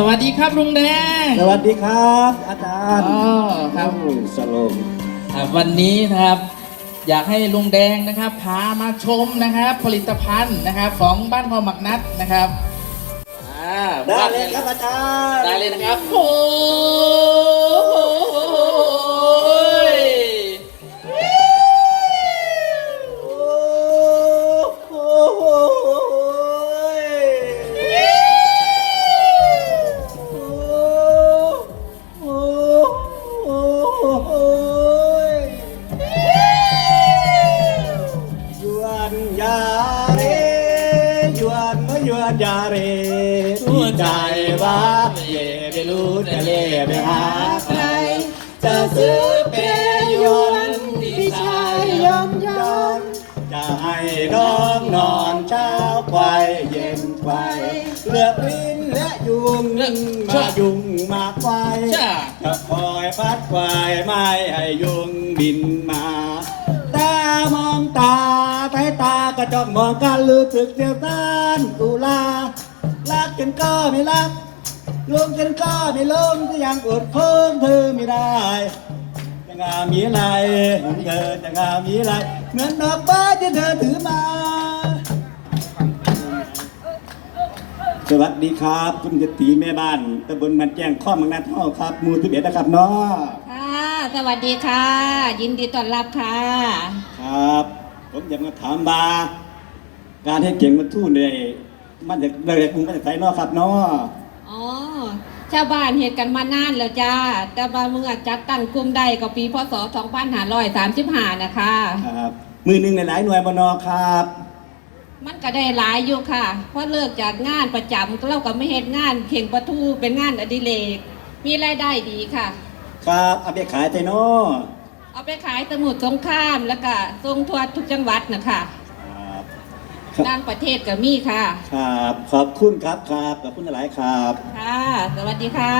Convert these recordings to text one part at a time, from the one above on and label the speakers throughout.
Speaker 1: สวัสดีครับลุงแดง
Speaker 2: สวัสดีครับอาจารย
Speaker 1: ์ครับสโลมวันนี้นะครับ อยากให้ลุงแดงนะครับพามาชมนะครับผลิตภัณฑ์นะครับของบ้านพอมักนัดนะครับ
Speaker 2: ได้เลยครับอาจารย
Speaker 1: ์ได้เลยนะครับโอ้
Speaker 2: ยาเรยวนมยวนยาเรตัวใจว่าเย่ไ่รู้ทะเลไปหาใครจะซื้อเปยนที่ชายยอมยอมจะให้น้องนอนเช้าไปเย็นไปเลือกรินและยุงมายุงมาควไฟจะคอยพัดควายไม่ให้ยุงบินมาจ้องมองกันรู้สึกเดียวตานกูลารักกันก็ไม่รักลุงกันก็ไม่ลงี่ยังอดคงเธอไม่ได้จะงามีอะไรเธอจะงามีอะไรเหมือนดอกบ้าที่เธอถือมา สวัสดีครับ คุณจตีแม่บ้าน ตำบลมันแจ้งข้อมังนัดเท่าครับ มูทุเบีนะครับน้อ
Speaker 3: ค่ะ สวัสดีค่ะ ยินดีต้อนรับค่ะ
Speaker 2: ังมาถามบา การให้เก่งมันทู่ในมันจะเรียกมันจะใส่นอกคับนา
Speaker 3: อ๋อชาวบ้านเหตุกันมานานแล้วจ้าแต่บ่าเมื่อจัดตั้งกลุ่มได้ก็ปีพศ2 5 3 5นะคะ
Speaker 2: ครับ มือหนึ่งในหลายหน่วยบนอครับ
Speaker 3: มันก็ได้หลายอยู่ค่ะเพราะเลิกจากงานประจำเราก็ไม่เห็นงานเข่งประทูเป็นงานอดิเรกมีรายได้ดีค่ะ
Speaker 2: ครับเอาไปขายแต่นา
Speaker 3: เอาไปขายสมุทรสงครามแล้วก็ส่งทวดทุกจังหวัดนะคะครับด้านประเทศกับมีค่ะ
Speaker 2: ครับ ขอบคุณครับครับขอบคุณหลายครับ
Speaker 3: ค่ะ สวัสดีค่ะ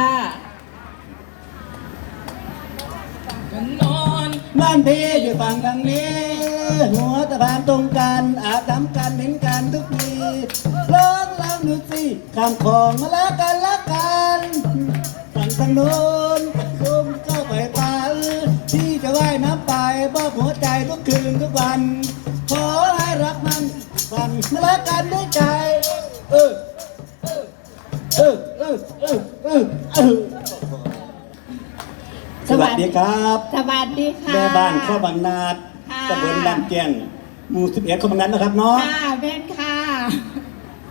Speaker 2: นอนบ้านพี่อยู่ฝั่งทางนี้ หัวตะพานตรงกัน อาจทำกันเห็นกันทุกทีร้องลำหนูสิซีข้ามของมาละกันละกันฝั่งทางโน้นคืนทุกวัน ขอให้รักมันฝันแลกกันด้วยใจเออเออเออเออเออสวัสดีครับ
Speaker 3: สวัสดีค่ะ แม
Speaker 2: ่บ้านข้าวบางนาตะบนบ้านแกงหมู่สิบเอ็ดข้าวบางนาตนะครับเนาะ
Speaker 3: ค่ะเบนค่ะ